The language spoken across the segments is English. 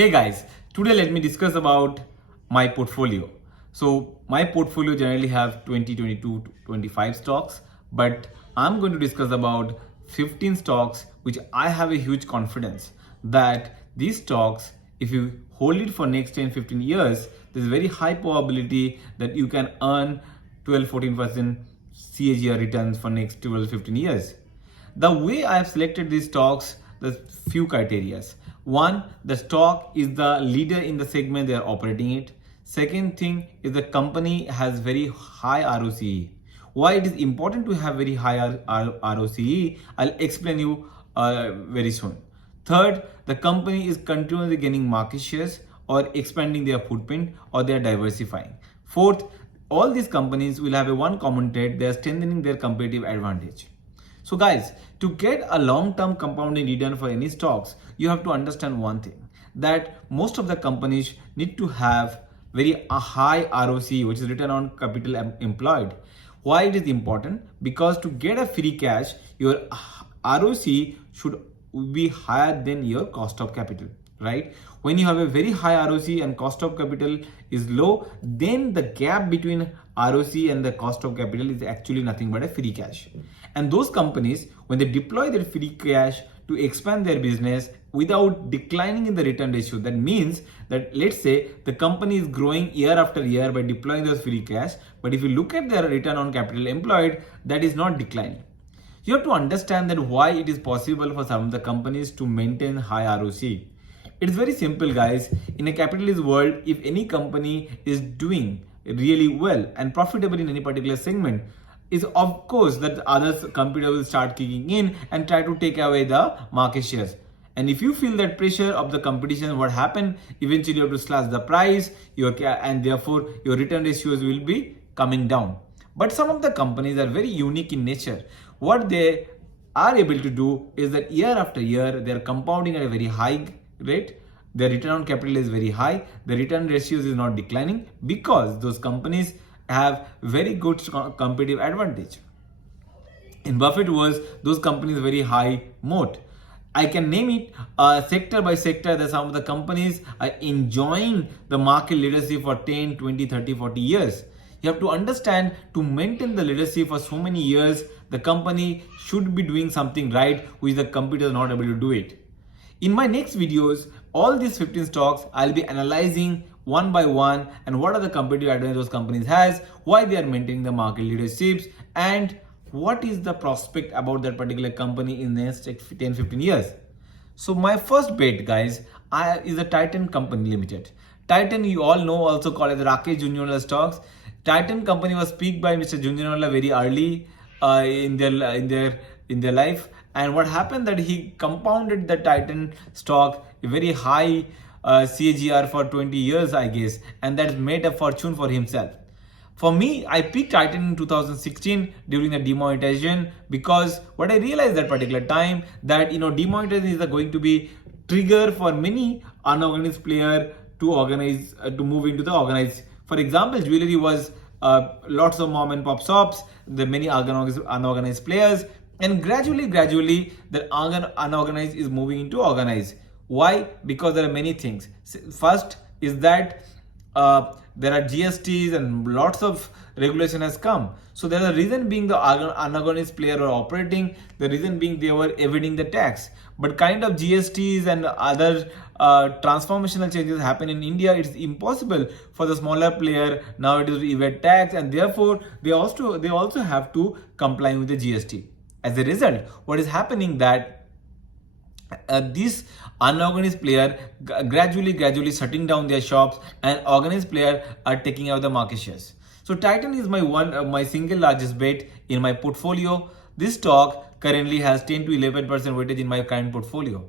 Hey guys, today let me discuss about my portfolio. So my portfolio generally have 20, 22, 25 stocks, but I'm going to discuss about 15 stocks which I have a huge confidence that these stocks, if you hold it for next 10, 15 years, there's very high probability that you can earn 12, 14% CAGR returns for next 12, 15 years. The way I have selected these stocks, there's few criterias. One, the stock is the leader in the segment they are operating it. Second thing is the company has very high ROCE. Why it is important to have very high ROCE, I'll explain you very soon. Third, the company is continuously gaining market shares or expanding their footprint or they are diversifying. Fourth, all these companies will have a one common trait, they are strengthening their competitive advantage. So guys, to get a long-term compounding return for any stocks, you have to understand one thing, that most of the companies need to have very high ROC, which is return on capital employed. Why it is important? Because to get a free cash, your ROC should be higher than your cost of capital, right? When you have a very high ROC and cost of capital is low, then the gap between ROC and the cost of capital is actually nothing but a free cash. And those companies, when they deploy their free cash to expand their business without declining in the return ratio, that means that let's say the company is growing year after year by deploying those free cash, but if you look at their return on capital employed, that is not declining. You have to understand that why it is possible for some of the companies to maintain high ROC. It's very simple, guys. In a capitalist world, if any company is doing really well and profitable in any particular segment, is of course that other competitors will start kicking in and try to take away the market shares. And if you feel that pressure of the competition, what happen? Eventually, you have to slash the price, and therefore your return ratios will be coming down. But some of the companies are very unique in nature. What they are able to do is that year after year, they are compounding at a very high rate. Their return on capital is very high. The return ratios is not declining because those companies have very good competitive advantage. In Buffett words, those companies very high moat. I can name it sector by sector that some of the companies are enjoying the market leadership for 10, 20, 30, 40 years. You have to understand, to maintain the leadership for so many years, the company should be doing something right, which the competitor is not able to do it. In my next videos, all these 15 stocks, I'll be analyzing one by one and what are the competitive advantages those companies has, why they are maintaining the market leaderships, and what is the prospect about that particular company in the next 10, 15 years. So my first bet, guys, is the Titan Company Limited. Titan, you all know, also called as Rakesh Jhunjhunwala stocks. Titan company was picked by Mr. Jhunjhunwala very early in their life, and what happened that he compounded the Titan stock a very high CAGR for 20 years, I guess, and that's made a fortune for himself. For me, I picked Titan in 2016 during the demonetization, because what I realized that particular time that demonetization is going to be trigger for many unorganized player to organize to move into the organized. For example, jewelry was lots of mom and pop shops, the many unorganized players, and gradually the unorganized is moving into organized. Why? Because there are many things. First is that there are GSTs and lots of regulation has come. So there is a reason being the unorganized player are operating, the reason being they were evading the tax. But kind of GSTs and other transformational changes happen in India, it's impossible for the smaller player nowadays to evade tax, and therefore they also have to comply with the GST. As a result, what is happening that this unorganized player gradually shutting down their shops, and organized player are taking out the market shares. So Titan is my single largest bet in my portfolio. This stock currently has 10 to 11% weightage in my current portfolio.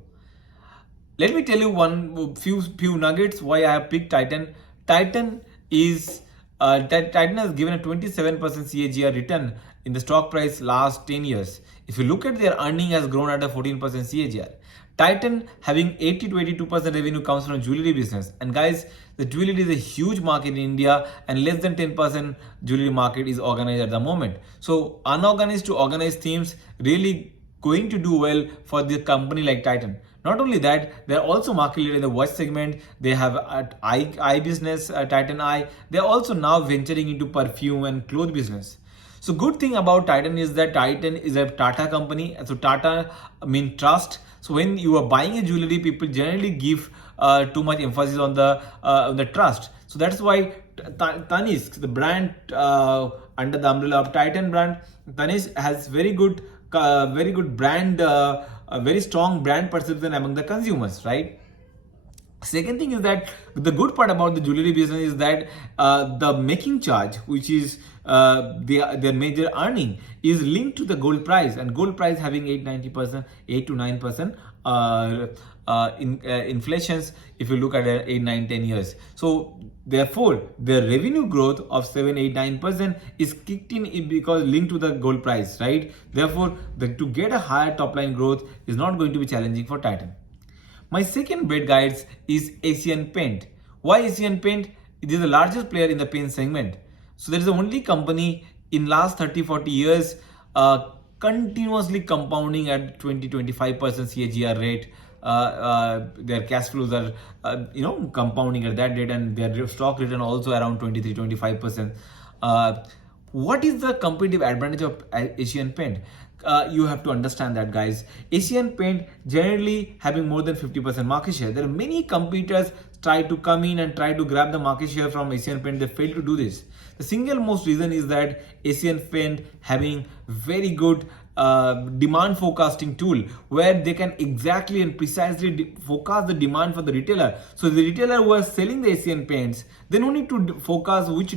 Let me tell you few nuggets why I have picked Titan. Titan has given a 27% CAGR return in the stock price last 10 years. If you look at their earning has grown at a 14% CAGR. Titan having 80 to 82% revenue comes from jewelry business. And guys, the jewelry is a huge market in India, and less than 10% jewelry market is organized at the moment. So unorganized to organized themes really going to do well for the company like Titan. Not only that, they are also market leader in the watch segment. They have eye business, Titan Eye. They are also now venturing into perfume and clothes business. So good thing about Titan is that Titan is a Tata company. So Tata mean trust. So when you are buying a jewelry, people generally give too much emphasis on the trust. So that's why Tanishq, the brand under the umbrella of Titan brand, Tanishq has very good brand, a very strong brand perception among the consumers, right? Second thing is that the good part about the jewelry business is that the making charge, which is their major earning, is linked to the gold price, and gold price having 8-9%, 8 to 9% inflations if you look at 8, 9, 10 years. So therefore, the revenue growth of 7, 8, 9% is kicked in because linked to the gold price, right? Therefore, to get a higher top line growth is not going to be challenging for Titan. My second bet, guys, is Asian Paint. Why Asian Paint? It is the largest player in the paint segment. So there is the only company in last 30-40 years continuously compounding at 20-25% CAGR rate. Their cash flows are compounding at that rate, and their stock return also around 23-25%. What is the competitive advantage of Asian Paint? You have to understand that, guys. Asian Paint generally having more than 50% market share. There are many competitors try to come in and try to grab the market share from Asian Paint. They fail to do this. The single most reason is that Asian Paint having very good demand forecasting tool where they can exactly and precisely forecast the demand for the retailer. So the retailer who is selling the Asian paints, they don't need to forecast which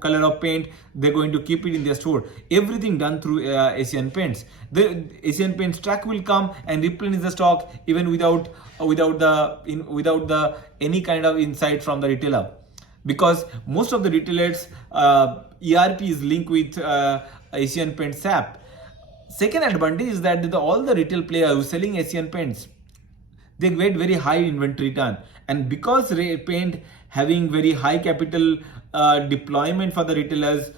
color of paint they're going to keep it in their store. Everything done through Asian Paints. The Asian Paints track will come and replenish the stock even without any kind of insight from the retailer, because most of the retailers ERP is linked with Asian Paints SAP. Second advantage is that all the retail players who are selling Asian Paints, they get very high inventory turn, and because paint having very high capital deployment for the retailers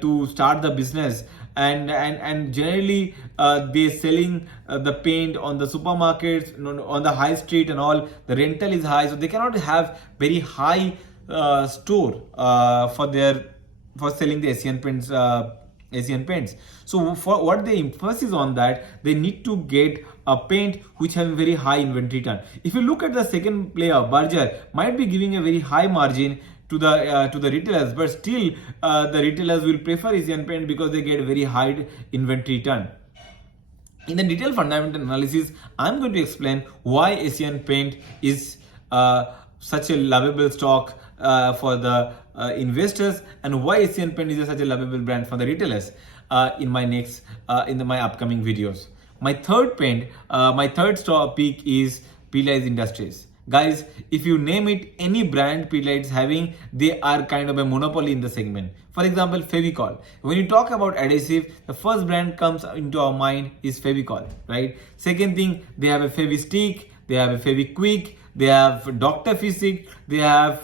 to start the business, and generally they selling the paint on the supermarkets, on the high street and all, the rental is high, so they cannot have very high store for selling the Asian Paints. So for what they emphasis on that, they need to get a paint which have a very high inventory turn. If you look at the second player, Berger might be giving a very high margin to the retailers, but still the retailers will prefer Asian Paint because they get very high inventory turn. In the detailed fundamental analysis, I'm going to explain why Asian Paint is such a lovable stock for the investors, and why Asian Paint is such a lovable brand for the retailers in my upcoming videos. My third stock pick is Pillai's Industries. Guys, if you name it, any brand Pillai is having, they are kind of a monopoly in the segment. For example, Fevicol. When you talk about adhesive, the first brand comes into our mind is Fevicol, right? Second thing, they have a Fevistick, they have a Fevikwik, they have Dr. Physic, they have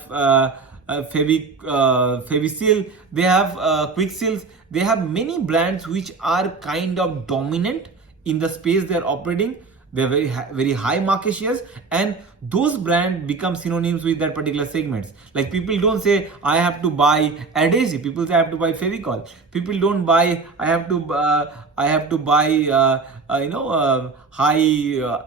Fevisil, they have Quickseals. They have many brands which are kind of dominant in the space they are operating. They are very high market shares, and those brands become synonyms with that particular segments. Like, people don't say I have to buy adhesive, people say I have to buy Fevicol. People don't buy I have to buy high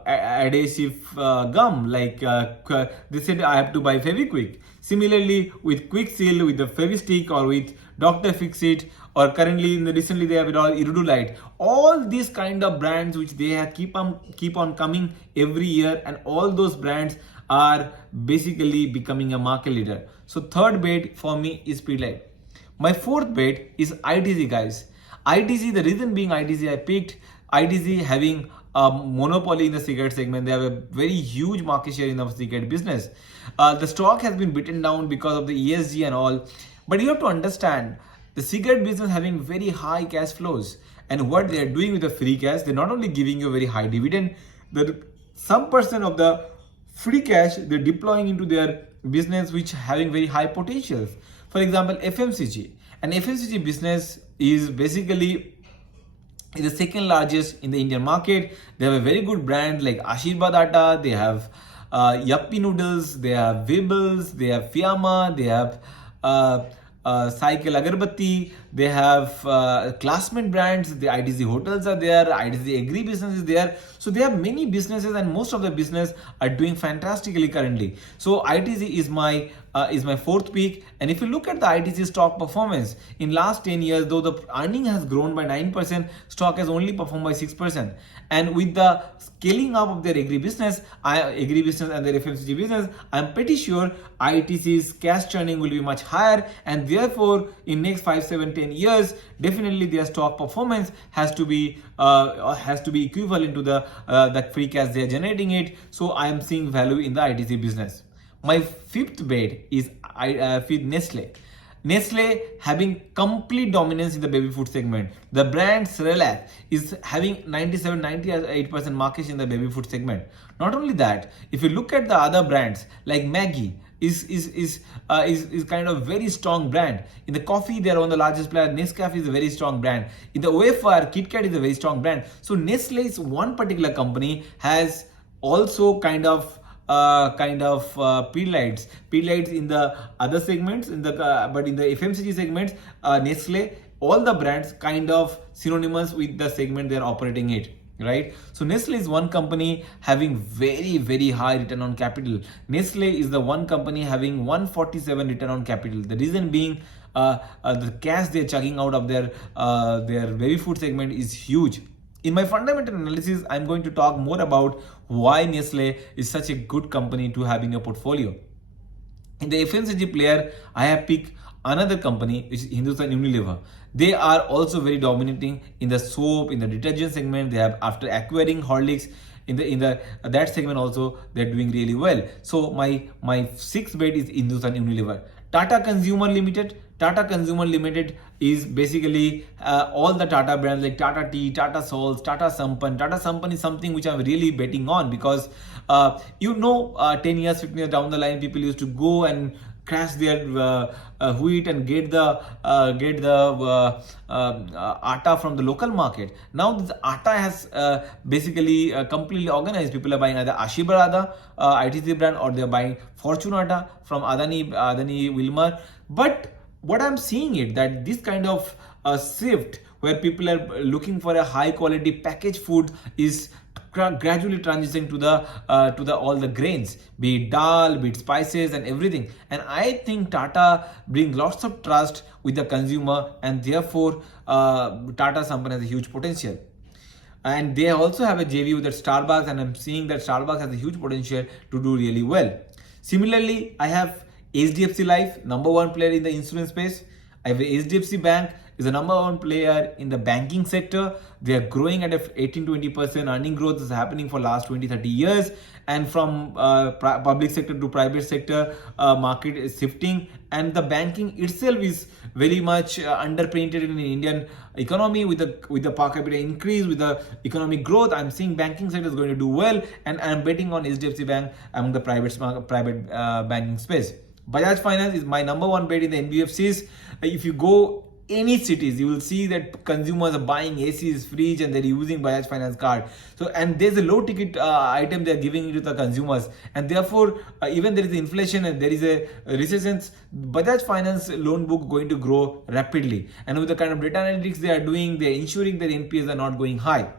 adhesive gum, like they said I have to buy Fevikwik. Similarly with Quickseal, with the Fevistick, or with Dr. Fixit, or currently recently they have it all Iridulite. All these kind of brands which they have keep on coming every year, and all those brands are basically becoming a market leader. So third bet for me is Pillai. My fourth bet is ITC, guys. ITC, the reason being ITC I picked, ITC having a monopoly in the cigarette segment. They have a very huge market share in the cigarette business. The stock has been beaten down because of the ESG and all, but you have to understand the cigarette business having very high cash flows, and what they are doing with the free cash, they're not only giving you a very high dividend, some percent of the free cash they're deploying into their business which having very high potentials. For example, FMCG. And FMCG business is basically is the second largest in the Indian market. They have a very good brand like Ashirvad Atta, they have Yuppie Noodles, they have Wibbles, they have Fiamma, they have uh, Cycle Agarbatti, they have Classmate brands, the ITC hotels are there, ITC agri business is there. So they have many businesses, and most of the business are doing fantastically currently. So ITC is my fourth pick. And if you look at the ITC stock performance in last 10 years, though the earning has grown by 9%, stock has only performed by 6%. And with the scaling up of their agri business and their FMCG business, I'm pretty sure ITC's cash churning will be much higher, and therefore in next 5, 7, 10 years, definitely their stock performance has to be equivalent to the free cash they are generating it. So I am seeing value in the ITC business. My fifth bet is with Nestle. Nestle having complete dominance in the baby food segment. The brand Cerelac is having 98% market share in the baby food segment. Not only that, if you look at the other brands like Maggi, is kind of very strong brand. In the coffee, they are one of the largest player. Nescafe is a very strong brand. In the OFR, KitKat is a very strong brand. So Nestle is one particular company has also kind of Pidelites in the other segments, but in the FMCG segments, Nestle, all the brands kind of synonymous with the segment they are operating it, right? So Nestle is one company having very high return on capital. Nestle is the one company having 147 return on capital. The reason being the cash they're chugging out of their baby food segment is huge. In my fundamental analysis, I'm going to talk more about why Nestle is such a good company to having a portfolio. In the FMCG player, I have picked another company, which is Hindustan Unilever. They are also very dominating in the soap, in the detergent segment. They have, after acquiring Horlicks, in the that segment also they're doing really well. So my sixth bet is Hindustan Unilever. Tata Consumer Limited is basically all the Tata brands like Tata Tea, Tata Salts, Tata Sampann. Tata Sampann is something which I'm really betting on because 10 years, 15 years down the line, people used to go and crash their wheat and get the atta from the local market. Now this atta has basically completely organized. People are buying either Ashirvad Atta, ITC brand, or they're buying Fortune Atta from Adani Wilmar. But what I'm seeing is that this kind of shift where people are looking for a high quality packaged food is gradually transitioning to the all the grains, be it dal, be it spices and everything. And I think Tata bring lots of trust with the consumer, and therefore Tata Sampann has a huge potential. And they also have a JV with Starbucks, and I'm seeing that Starbucks has a huge potential to do really well. Similarly, I have HDFC Life, number one player in the insurance space. I have HDFC Bank, is the number one player in the banking sector. They are growing at 18-20% earning growth is happening for last 20-30 years, and from public sector to private sector, market is shifting, and the banking itself is very much underpenetrated in the Indian economy. With the per capita increase, with the economic growth, I'm seeing banking sector is going to do well, and I'm betting on HDFC Bank among the private banking space. Bajaj Finance is my number one bet in the NBFCs. If you go any cities, you will see that consumers are buying ACs, fridge, and they're using Bajaj Finance card. So, and there's a low ticket item they're giving it to the consumers, and therefore even there is inflation and there is a recession, Bajaj Finance loan book going to grow rapidly. And with the kind of data analytics they are doing, they're ensuring that NPAs are not going high.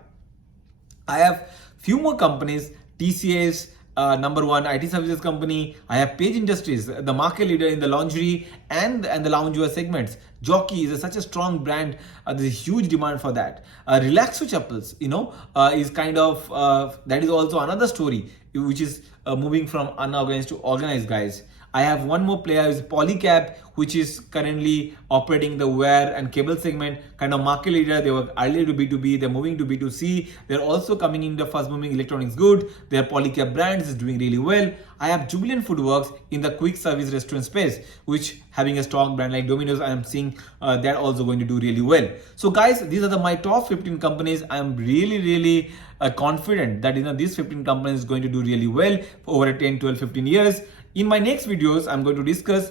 I have few more companies, TCS, number one IT services company. I have Page Industries, the market leader in the lingerie and the loungewear segments. Jockey is such a strong brand. There's a huge demand for that. Relaxo Chappals, is kind of that is also another story which is moving from unorganized to organized, guys. I have one more player, is Polycab, which is currently operating the wear and cable segment, kind of market leader. They were earlier to B2B, they're moving to B2C. They're also coming in the fast moving electronics good. Their Polycab brands is doing really well. I have Jubilant Foodworks in the quick service restaurant space, which having a strong brand like Domino's, I am seeing they're also going to do really well. So guys, these are my top 15 companies. I am really confident that these 15 companies is going to do really well for over 10, 12, 15 years. In my next videos, I'm going to discuss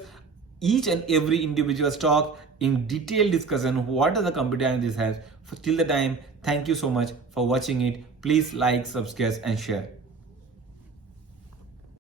each and every individual stock in detailed discussion. What are the competitor analysis has? Till the time, Thank you so much for watching it. Please like, subscribe and share.